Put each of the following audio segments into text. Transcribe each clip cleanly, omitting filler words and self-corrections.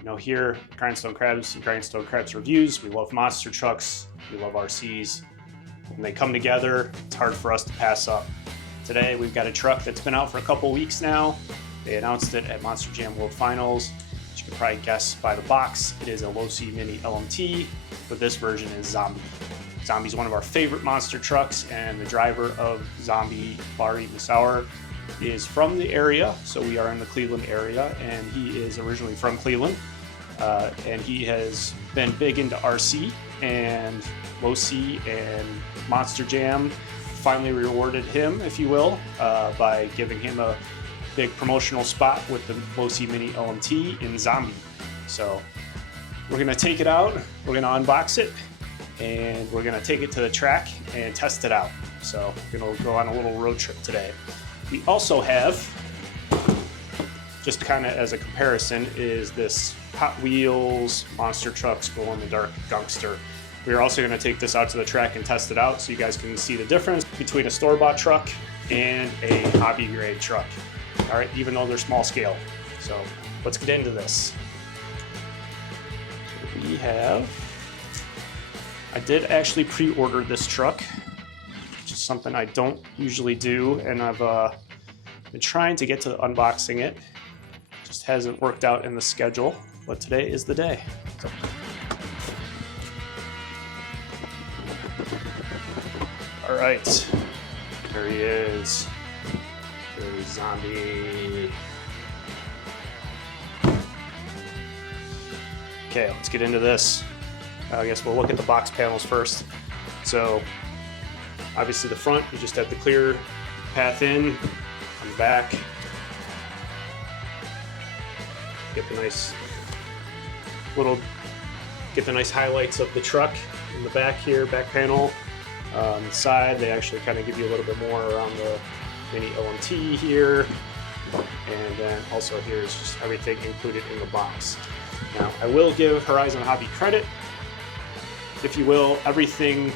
You know, here at Grindstone Crabs and Grindstone Crabs Reviews, we love monster trucks, we love RCs. When they come together, it's hard for us to pass up. Today, we've got a truck that's been out for a couple weeks now. They announced it at Monster Jam World Finals. As you can probably guess by the box, it is a Losi Mini LMT, but this version is Zombie. Zombie's one of our favorite monster trucks, and the driver of Zombie, Barry Musauer, is from the area, so we are in the Cleveland area, and he is originally from Cleveland, and he has been big into RC, and Losi and Monster Jam finally rewarded him, if you will, by giving him a big promotional spot with the Losi Mini LMT in Zombie. So we're gonna take it out, we're gonna unbox it, and we're gonna take it to the track and test it out. So we're gonna go on a little road trip today. We also have, just kind of as a comparison, is this Hot Wheels Monster Trucks Glow in the Dark Gangster. We're also gonna take this out to the track and test it out so you guys can see the difference between a store-bought truck and a hobby grade truck. All right, even though they're small scale. So let's get into this. We have, I did actually pre-order this truck, which is something I don't usually do, and I've been trying to get to unboxing it. Just hasn't worked out in the schedule, but today is the day. So. All right, there he is. There's Zombie. Okay, let's get into this. I guess we'll look at the box panels first. So, obviously the front, you just have the clear path in. On the back, get the nice highlights of the truck in the back here, back panel. On the side, they actually kind of give you a little bit more around the Mini LMT here. And then also here is just everything included in the box. Now, I will give Horizon Hobby credit, if you will. Everything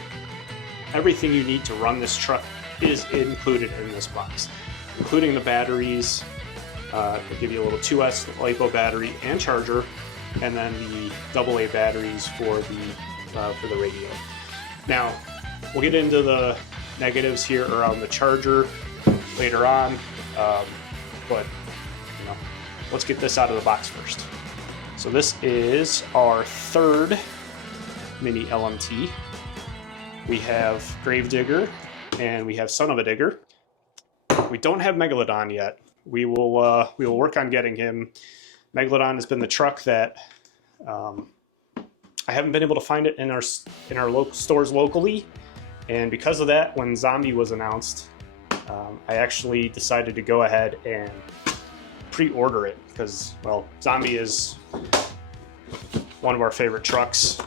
you need to run this truck is included in this box, including the batteries. They give you a little 2S LiPo battery and charger, and then the AA batteries for the radio. Now, we'll get into the negatives here around the charger later on, but you know, let's get this out of the box first. So this is our third Mini LMT. We have Gravedigger and we have Son of a Digger. We don't have Megalodon yet. We will work on getting him. Megalodon has been the truck that I haven't been able to find it in our stores locally, and because of that, when Zombie was announced, I actually decided to go ahead and pre-order it because, well, Zombie is one of our favorite trucks.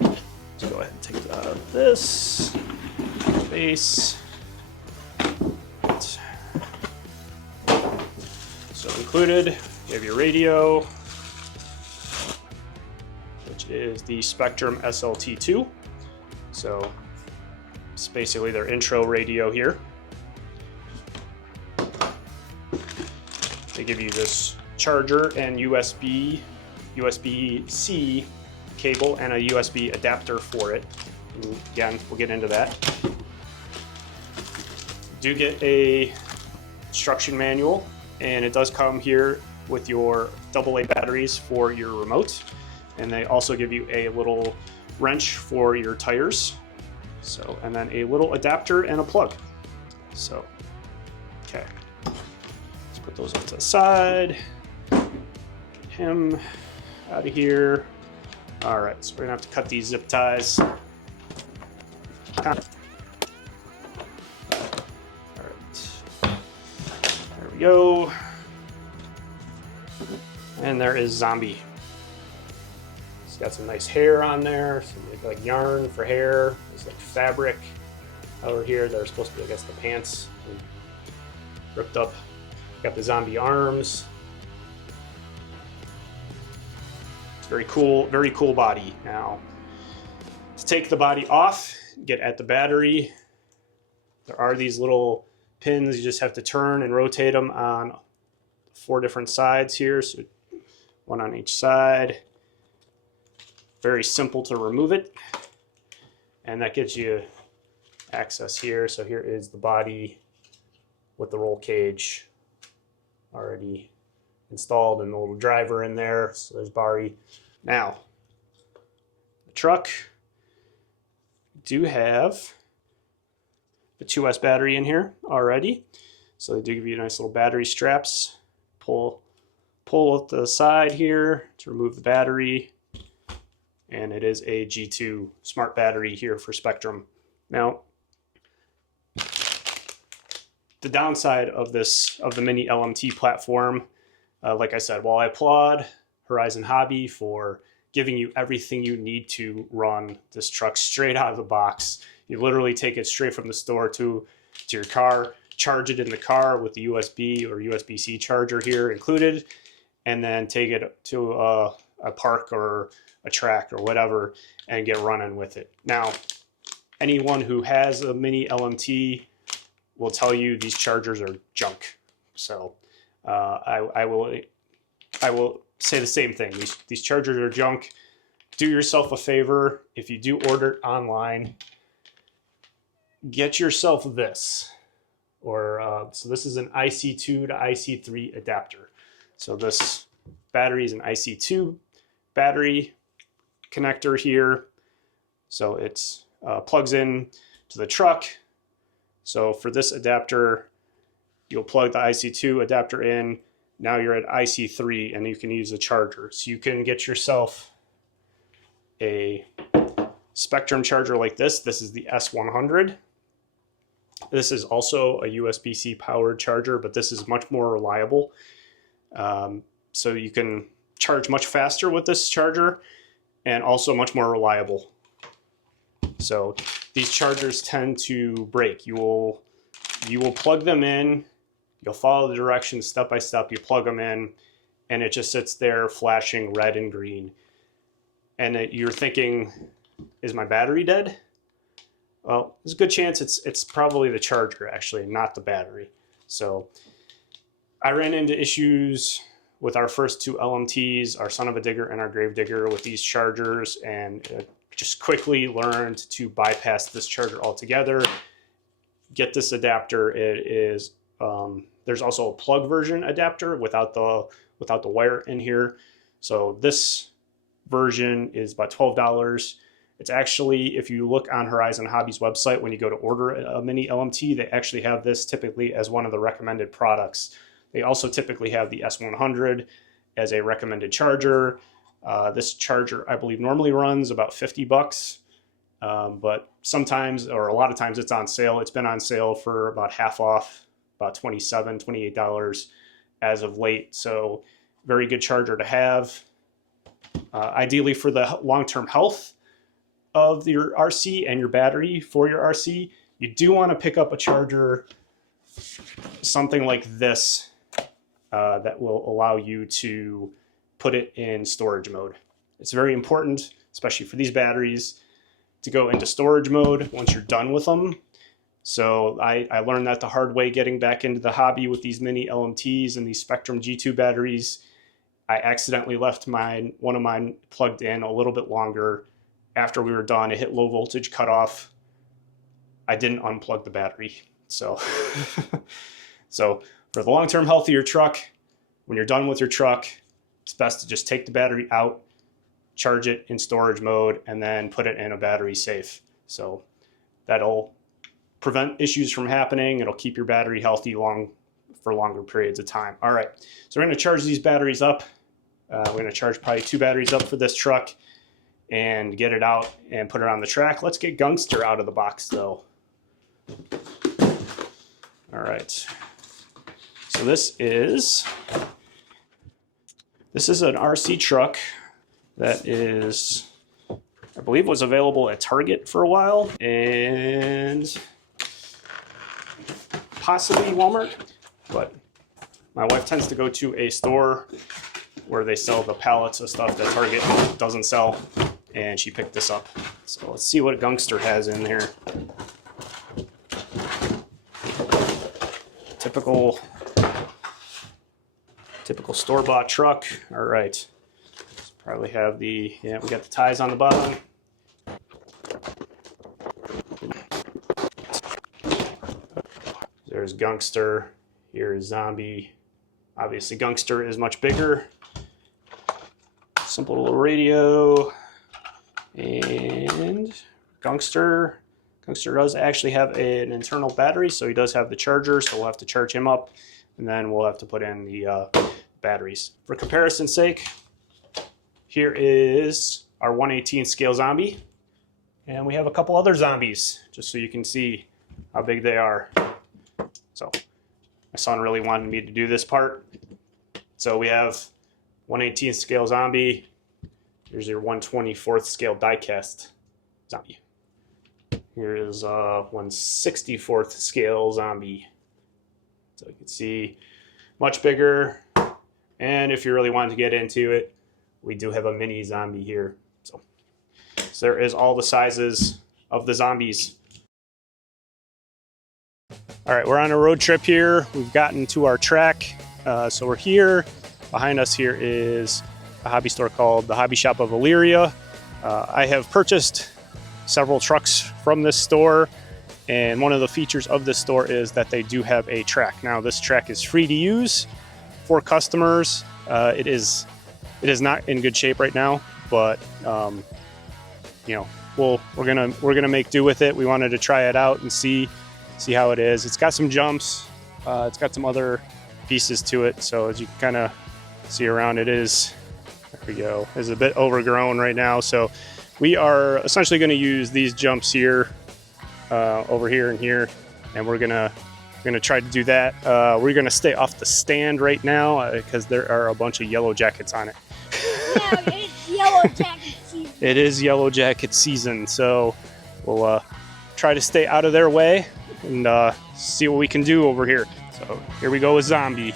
Let's go ahead and take that out of this base. So included, you have your radio, which is the Spectrum SLT2. So it's basically their intro radio here. They give you this charger and USB-C cable and a USB adapter for it. And again, we'll get into that. Do get a instruction manual, and it does come here with your AA batteries for your remote, and they also give you a little wrench for your tires. So, and then a little adapter and a plug. So, okay. Let's put those off to the side. Get him out of here. All right, so we're gonna have to cut these zip ties. All right. There we go. And there is Zombie. It's got some nice hair on there, some like yarn for hair. There's like fabric over here. They're supposed to be, I guess, the pants ripped up. Got the Zombie arms. It's very cool body. Now, to take the body off, get at the battery, there are these little pins, you just have to turn and rotate them on 4 different sides here. So 1 on each side. Very simple to remove it. And that gives you access here. So here is the body with the roll cage already installed and the little driver in there. So there's Bari. Now, the truck do have the 2S battery in here already. So they do give you nice little battery straps. Pull at the side here to remove the battery. And it is a G2 smart battery here for Spectrum. Now, the downside of the mini LMT platform, like I said, while I applaud Horizon Hobby for giving you everything you need to run this truck straight out of the box, you literally take it straight from the store to your car, charge it in the car with the USB or USB-C charger here included, and then take it to a park or a track or whatever and get running with it. Now, anyone who has a mini LMT will tell you these chargers are junk. So I will say the same thing. These chargers are junk. Do yourself a favor. If you do order it online, get yourself this. So this is an IC2 to IC3 adapter. So this battery is an IC2 battery connector here. So it's plugs in to the truck. So for this adapter, you'll plug the IC2 adapter in. Now you're at IC3 and you can use the charger. So you can get yourself a Spectrum charger like this. This is the S100. This is also a USB-C powered charger, but this is much more reliable. So you can charge much faster with this charger and also much more reliable. So these chargers tend to break. You will plug them in, you'll follow the directions step by step, you plug them in, and it just sits there flashing red and green. And you're thinking, is my battery dead? Well, there's a good chance it's probably the charger actually, not the battery. So I ran into issues with our first 2 LMTs, our Son of a Digger and our Grave Digger, with these chargers, and just quickly learned to bypass this charger altogether. Get this adapter. It is there's also a plug version adapter without the wire in here. So this version is about $12. It's actually, if you look on Horizon Hobby's website, when you go to order a mini LMT, they actually have this typically as one of the recommended products. They also typically have the S100 as a recommended charger. This charger, I believe, normally runs about $50, but sometimes, or a lot of times, it's on sale. It's been on sale for about half off, about $27, $28 as of late. So very good charger to have. Ideally for the long-term health of your RC and your battery for your RC, you do want to pick up a charger, something like this, that will allow you to put it in storage mode. It's very important, especially for these batteries, to go into storage mode once you're done with them. So I learned that the hard way getting back into the hobby with these mini LMTs and these Spectrum G2 batteries. I accidentally left one of mine plugged in a little bit longer. After we were done, it hit low voltage cutoff. I didn't unplug the battery. So, so for the long-term health of your truck, when you're done with your truck, it's best to just take the battery out, charge it in storage mode, and then put it in a battery safe. So that'll prevent issues from happening. It'll keep your battery healthy for longer periods of time. All right, so we're going to charge these batteries up. We're going to charge probably 2 batteries up for this truck and get it out and put it on the track. Let's get Gungster out of the box though. All right, so this is an RC truck that is, I believe, was available at Target for a while and possibly Walmart, but my wife tends to go to a store where they sell the pallets of stuff that Target doesn't sell, and she picked this up. So let's see what Gungster has in here. Typical store-bought truck. All right. Probably have we got the ties on the bottom. There's Gangster. Here is Zombie. Obviously, Gangster is much bigger. Simple little radio. And Gangster does actually have an internal battery, so he does have the charger, so we'll have to charge him up, and then we'll have to put in the batteries. For comparison's sake, here is our 1/18 scale Zombie, and we have a couple other zombies, just so you can see how big they are. So my son really wanted me to do this part. So we have 1/18 scale Zombie. Here's your 1/24 scale diecast Zombie. Here is 1/64 scale Zombie. So you can see much bigger. And if you really want to get into it, we do have a mini Zombie here. So there is all the sizes of the zombies. All right, we're on a road trip here. We've gotten to our track. So we're here. Behind us here is a hobby store called the Hobby Shop of Elyria. I have purchased several trucks from this store, and one of the features of this store is that they do have a track. Now this track is free to use for customers. It is not in good shape right now, but you know, we're gonna make do with it. We wanted to try it out and see how it is. It's got some jumps. It's got some other pieces to it. So as you can kind of see around, there we go. It's a bit overgrown right now. So we are essentially going to use these jumps here, over here and here, and we're gonna try to do that. We're gonna stay off the stand right now because there are a bunch of yellow jackets on it. Yeah, it's yellow jacket season. It is yellow jacket season, so we'll try to stay out of their way and see what we can do over here. So here we go with Zombie.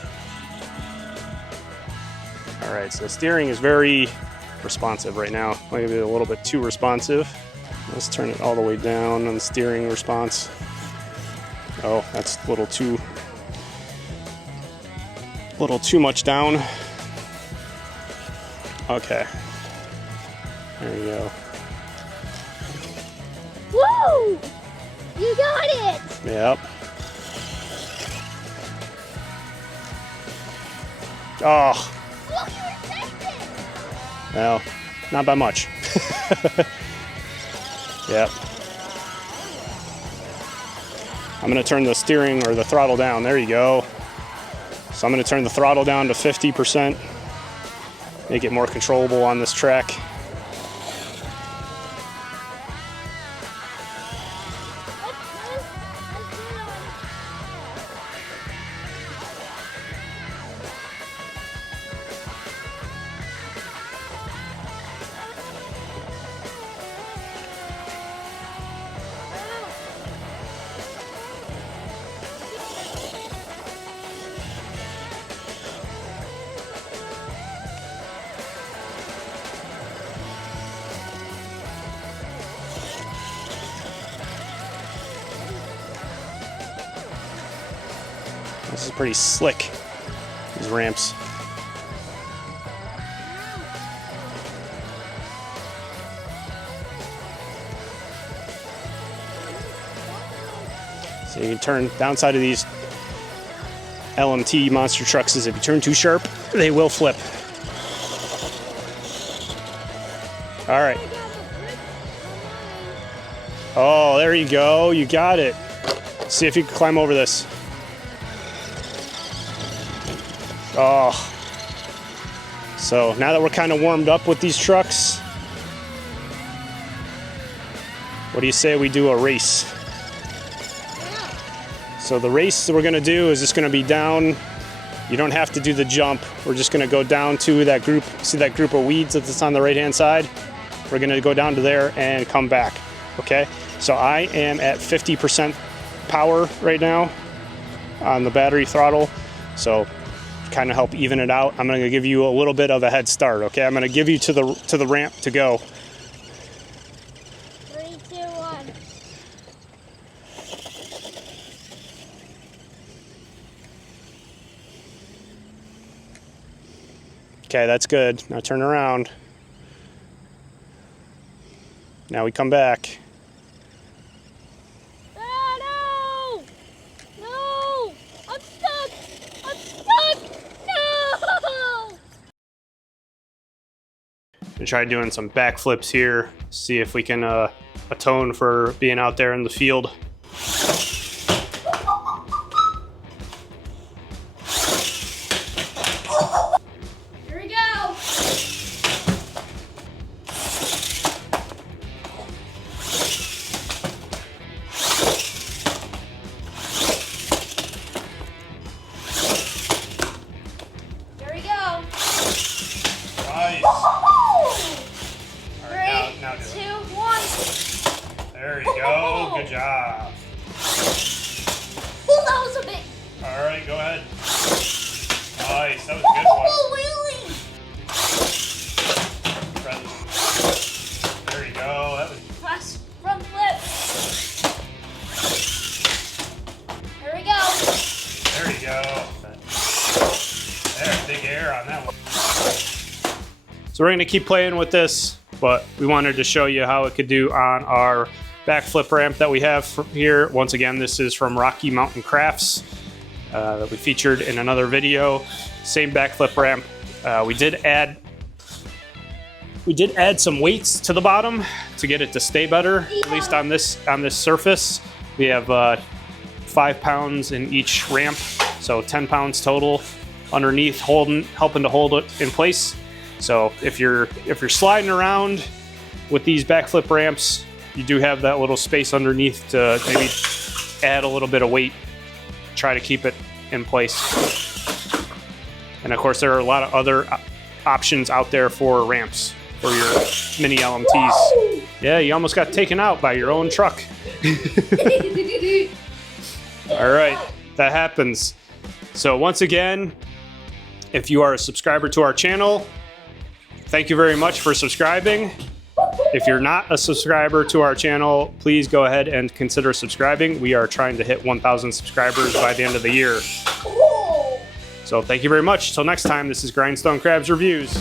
All right, so the steering is very responsive right now. Maybe a little bit too responsive. Let's turn it all the way down on the steering response. Oh, that's a little too much down. Okay. There we go. Woo! You got it! Yep. Oh. Look, you were safe. Well, not by much. Yep. I'm going to turn the steering or the throttle down. There you go. So I'm going to turn the throttle down to 50%. Make it more controllable on this track. This is pretty slick, these ramps. So you can turn, downside of these LMT monster trucks is if you turn too sharp, they will flip. All right. Oh, there you go, you got it. See if you can climb over this. Oh, so now that we're kind of warmed up with these trucks, what do you say we do a race? So the race that we're going to do is just going to be down. You don't have to do the jump. We're just going to go down to that group. See that group of weeds that's on the right-hand side? We're going to go down to there and come back. Okay? So I am at 50% power right now on the battery throttle. So kind of help even it out. I'm going to give you a little bit of a head start, okay? I'm going to give you to the ramp to go. 3, 2, 1. Okay, that's good. Now turn around. Now we come back. Ah, no! No! I'm stuck! I'm stuck! No! And try doing some backflips here. See if we can atone for being out there in the field. Here we go! Here we go! Nice. All right, now do it. 3, 2, 1. There you go. Good job. Oh, that was a big. All right, go ahead. Nice. That was a good one. Oh, wheelie! There you go. That was. Press front flip. Here we go. There you go. There's big air on that one. So we're going to keep playing with this, but we wanted to show you how it could do on our backflip ramp that we have here. Once again, this is from Rocky Mountain Crafts that we featured in another video. Same backflip ramp. We did add some weights to the bottom to get it to stay better, at least on this surface. We have 5 pounds in each ramp, so 10 pounds total underneath, helping to hold it in place. So if you're sliding around with these backflip ramps, you do have that little space underneath to maybe add a little bit of weight, try to keep it in place. And of course, there are a lot of other options out there for ramps for your mini LMTs. Yeah, you almost got taken out by your own truck. All right, that happens. So once again, if you are a subscriber to our channel, thank you very much for subscribing. If you're not a subscriber to our channel, please go ahead and consider subscribing. We are trying to hit 1,000 subscribers by the end of the year. So thank you very much. Till next time, this is Grindstone Crabs Reviews.